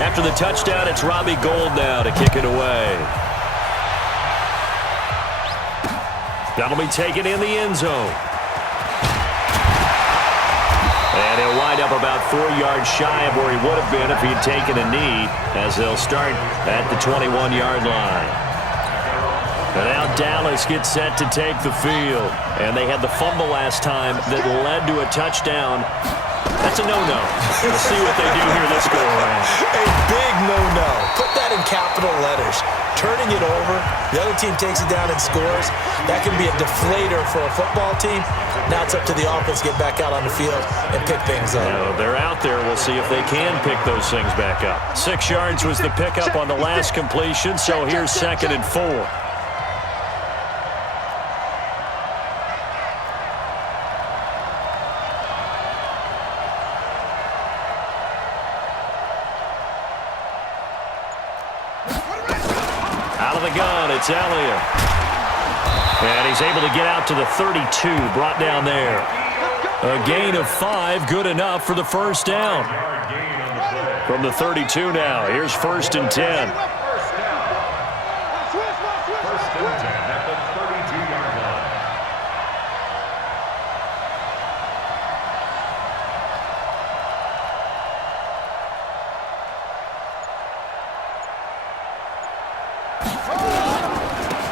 After the touchdown, it's Robbie Gould now to kick it away. That'll be taken in the end zone. And he'll wind up about 4 yards shy of where he would have been if he had taken a knee, as they'll start at the 21-yard line. And now Dallas gets set to take the field. And they had the fumble last time that led to a touchdown. That's a no-no. We'll see what they do here this go-around. A big no-no. Put that in capital letters. Turning it over, the other team takes it down and scores. That can be a deflator for a football team. Now it's up to the offense to get back out on the field and pick things up. Now, they're out there. We'll see if they can pick those things back up. 6 yards was the pickup on the last completion, so here's 2nd and 4. Out of the gun, it's Elliott. And he's able to get out to the 32, brought down there. A gain of 5, good enough for the first down. From the 32 now, here's 1st and 10.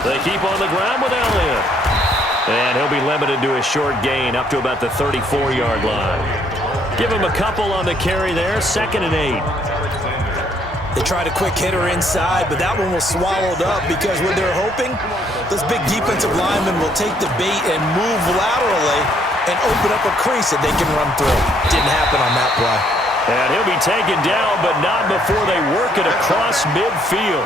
They keep on the ground with Elliott. And he'll be limited to a short gain up to about the 34-yard line. Give him a couple on the carry there, 2nd and 8. They tried a quick hitter inside, but that one was swallowed up because when they're hoping, those big defensive linemen will take the bait and move laterally and open up a crease that they can run through. Didn't happen on that play. And he'll be taken down, but not before they work it across midfield.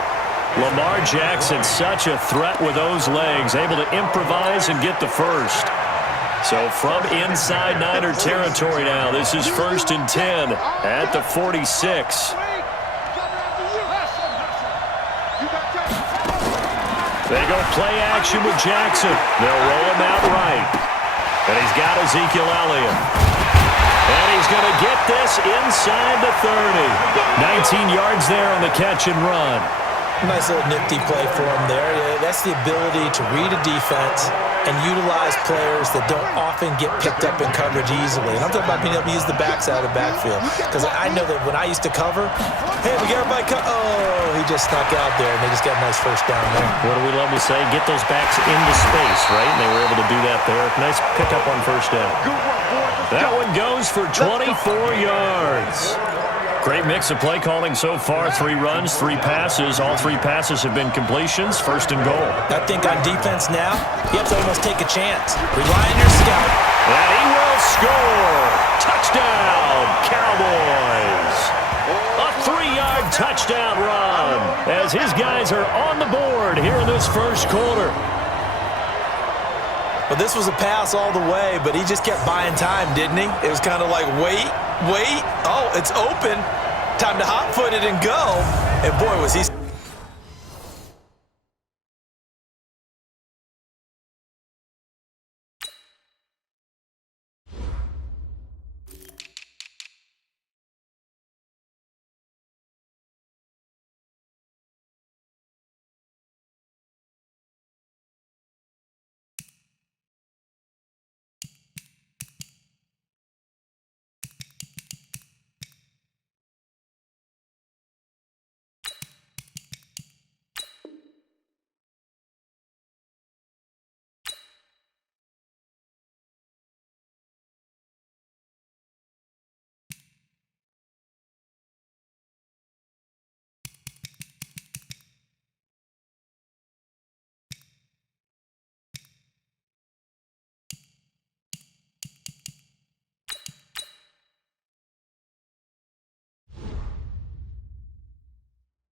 Lamar Jackson, such a threat with those legs, able to improvise and get the first. So from inside Niner territory now, this is 1st and 10 at the 46. They go play action with Jackson. They'll roll him out right. And he's got Ezekiel Elliott. And he's going to get this inside the 30. 19 yards there on the catch and run. Nice little nifty play for him there. That's the ability to read a defense and utilize players that don't often get picked up in coverage easily. And I'm talking about being able to use the backside of the backfield. Because I know that when I used to cover, hey, we got everybody oh, he just snuck out there, and they just got a nice first down there. What do we love to say? Get those backs into space, right? And they were able to do that there. Nice pickup on first down. That one goes for 24 yards. Great mix of play calling so far. 3 runs, 3 passes. All 3 passes have been completions. 1st and goal. I think on defense now, you have to almost take a chance. Rely on your scout. And he will score. Touchdown, Cowboys. A 3-yard touchdown run as his guys are on the board here in this first quarter. But this was a pass all the way, but he just kept buying time, didn't he? It was kind of like, wait. Oh, it's open. Time to hot-foot it and go. And boy, was he...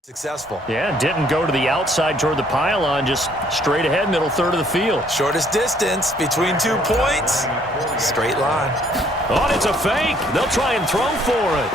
Successful. Yeah, didn't go to the outside toward the pylon, just straight ahead, middle third of the field. Shortest distance between 2 points. Straight line. Oh, it's a fake. They'll try and throw for it.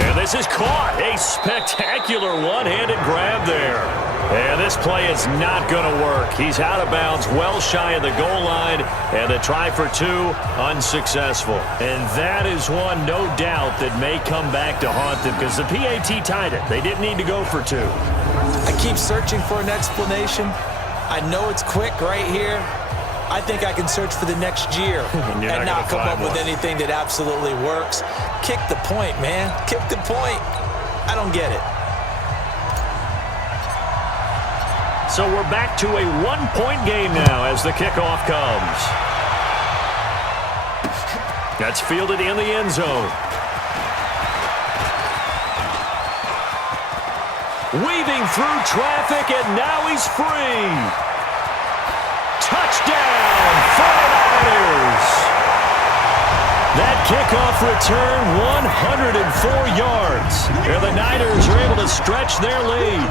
And And this is caught. A spectacular one-handed grab there. And this play is not going to work. He's out of bounds, well shy of the goal line, and the try for two, unsuccessful. And that is one, no doubt, that may come back to haunt them because the PAT tied it. They didn't need to go for two. I keep searching for an explanation. I know it's quick right here. I think I can search for the next year and not come up with anything that absolutely works. Kick the point, man. Kick the point. I don't get it. So we're back to a one-point game now as the kickoff comes. That's fielded in the end zone. Weaving through traffic, and now he's free. Touchdown, 49ers. That kickoff return, 104 yards. And the Niners are able to stretch their lead.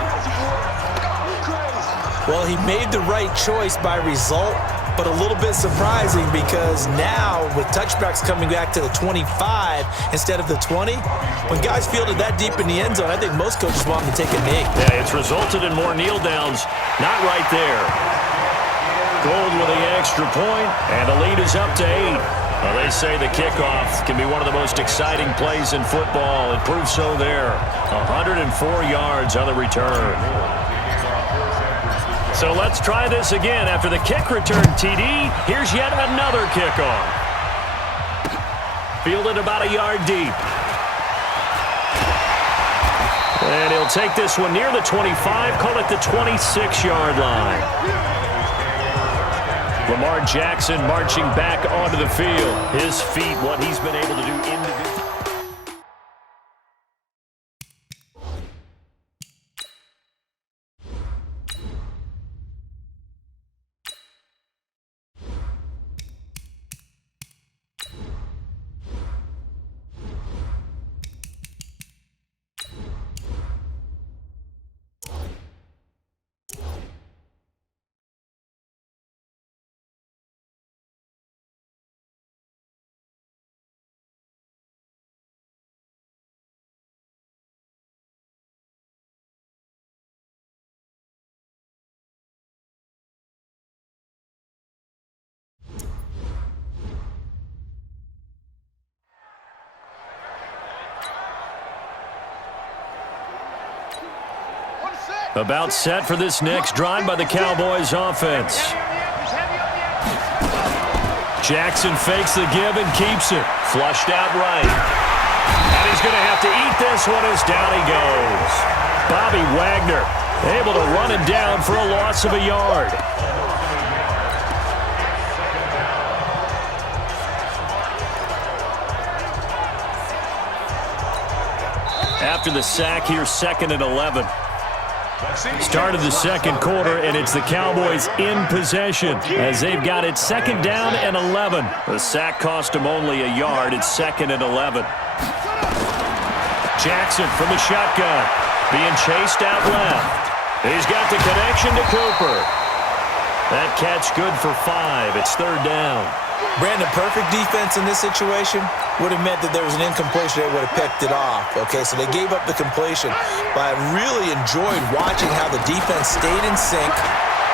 Well, he made the right choice by result, but a little bit surprising because now with touchbacks coming back to the 25 instead of the 20, when guys fielded that deep in the end zone, I think most coaches want them to take a knee. Yeah, it's resulted in more kneel downs. Not right there. Gold with the extra point, and the lead is up to 8. Well, they say the kickoff can be one of the most exciting plays in football. It proves so there. 104 yards on the return. So let's try this again. After the kick return TD, here's yet another kickoff. Fielded about a yard deep. And he'll take this one near the 25, call it the 26-yard line. Lamar Jackson marching back onto the field. His feet, what he's been able to do individually. About set for this next drive by the Cowboys offense. Jackson fakes the give and keeps it. Flushed out right. And he's going to have to eat this one as down he goes. Bobby Wagner able to run him down for a loss of a yard. After the sack here, 2nd and 11. Start of the second quarter, and it's the Cowboys in possession as they've got it 2nd down and 11. The sack cost them only a yard. It's 2nd and 11. Jackson from the shotgun, being chased out left. He's got the connection to Cooper. That catch good for 5. It's 3rd down. Brandon, perfect defense in this situation would have meant that there was an incompletion. They would have picked it off. Okay, so they gave up the completion. But I really enjoyed watching how the defense stayed in sync,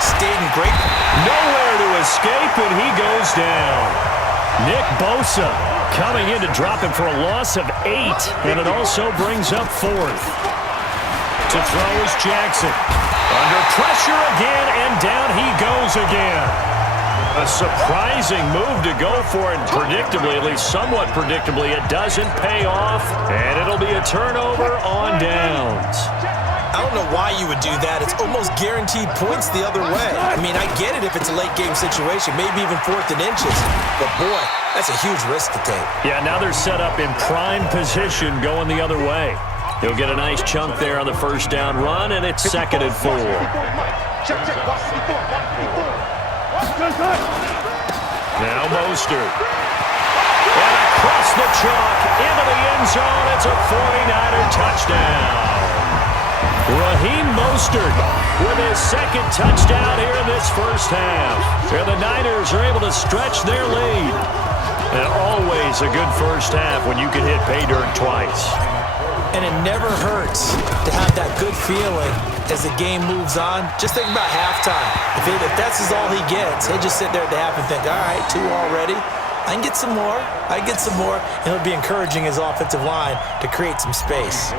stayed in great. Nowhere to escape, and he goes down. Nick Bosa coming in to drop him for a loss of 8, and it also brings up 4th. To throw is Jackson. Under pressure again, and down he goes again. A surprising move to go for it, predictably, at least somewhat predictably, it doesn't pay off, and it'll be a turnover on downs. I don't know why you would do that. It's almost guaranteed points the other way. I mean, I get it if it's a late-game situation, maybe even 4th and inches. But, boy, that's a huge risk to take. Yeah, now they're set up in prime position going the other way. He'll get a nice chunk there on the 1st down run, and it's 2nd and 4. Now Mostert. And across the chalk into the end zone. It's a 49er touchdown. Raheem Mostert with his 2nd touchdown here in this first half. And the Niners are able to stretch their lead. And always a good first half when you can hit pay dirt twice. And it never hurts to have that good feeling as the game moves on. Just think about halftime. If that's all he gets, he'll just sit there at the half and think, all right, 2 already. I can get some more. I can get some more. And he'll be encouraging his offensive line to create some space.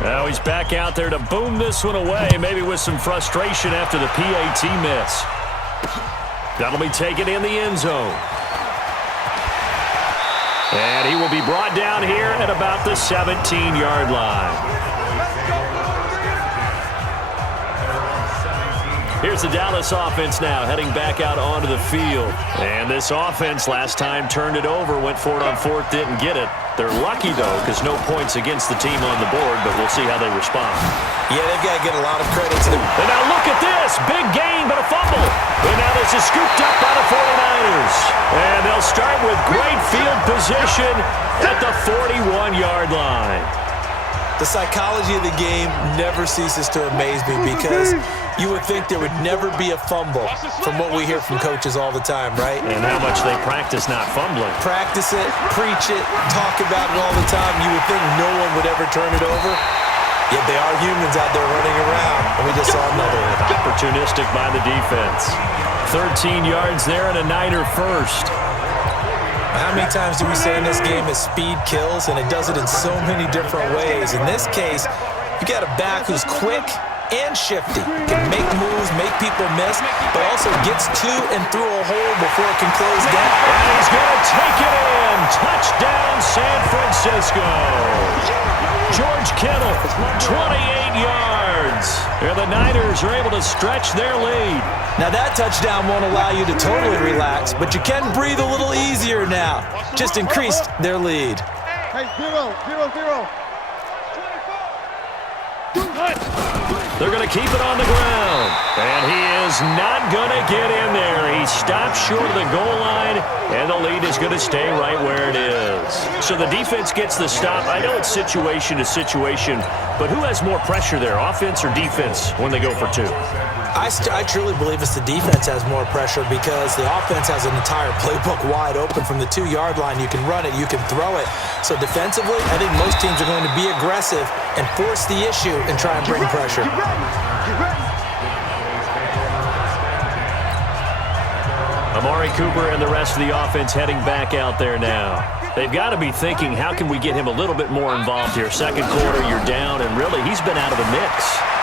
Now he's back out there to boom this one away, maybe with some frustration after the PAT miss. That'll be taken in the end zone. And he will be brought down here at about the 17-yard line. Here's the Dallas offense now, heading back out onto the field. And this offense last time turned it over, went for it on 4th, didn't get it. They're lucky, though, because no points against the team on the board, but we'll see how they respond. Yeah, they've got to get a lot of credit to them. And now look at this. Big gain, but a fumble. And now this is scooped up by the 49ers. And they'll start with great field position at the 41-yard line. The psychology of the game never ceases to amaze me because you would think there would never be a fumble from what we hear from coaches all the time, right? And how much they practice not fumbling. Practice it, preach it, talk about it all the time. You would think no one would ever turn it over. Yet they are humans out there running around, and we just saw another one. Opportunistic by the defense. 13 yards there and a Niner first. How many times do we say in this game that speed kills, and it does it in so many different ways? In this case, you got a back who's quick and shifty, can make moves, make people miss, but also gets to and through a hole before it can close down. And he's going to take it in. Touchdown, San Francisco. George Kittle, 28 yards. And the Niners are able to stretch their lead. Now that touchdown won't allow you to totally relax, but you can breathe a little easier now. Just increased their lead. Hey, 0-0-0. They're going to keep it on the ground. And he is not going to get in there. He stops short of the goal line, and the lead is going to stay right where it is. So the defense gets the stop. I know it's situation to situation, but who has more pressure there, offense or defense, when they go for 2? I truly believe it's the defense has more pressure because the offense has an entire playbook wide open from the 2-yard line. You can run it, you can throw it. So defensively, I think most teams are going to be aggressive and force the issue and try and bring pressure. Amari Cooper and the rest of the offense heading back out there now. They've got to be thinking, how can we get him a little bit more involved here? Second quarter, you're down, and really, he's been out of the mix.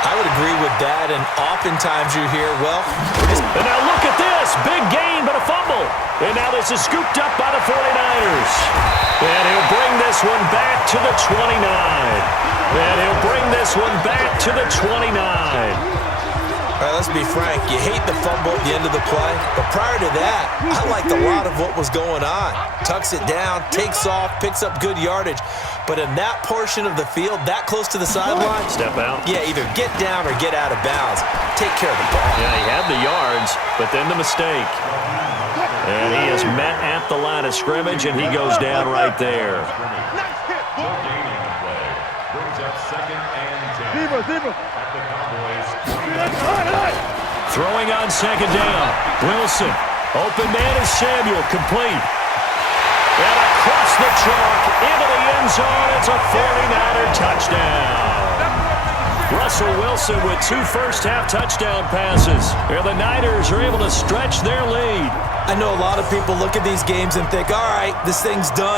I would agree with that, and oftentimes you hear, well... And now look at this. Big gain, but a fumble. And now this is scooped up by the 49ers. And he'll bring this one back to the 29. And he'll bring this one back to the 29. All right, let's be frank. You hate the fumble at the end of the play, but prior to that, I liked a lot of what was going on. Tucks it down, takes off, picks up good yardage. But in that portion of the field, that close to the sideline, step out. Yeah, either get down or get out of bounds. Take care of the ball. Yeah, he had the yards, but then the mistake. And he is met at the line of scrimmage, and he goes down right there. Throwing on second down. Wilson. Open man is Samuel. Complete. And across the chalk into the end zone. It's a 49er touchdown. Russell Wilson with 2 first-half touchdown passes. And the Niners are able to stretch their lead. I know a lot of people look at these games and think, all right, this thing's done.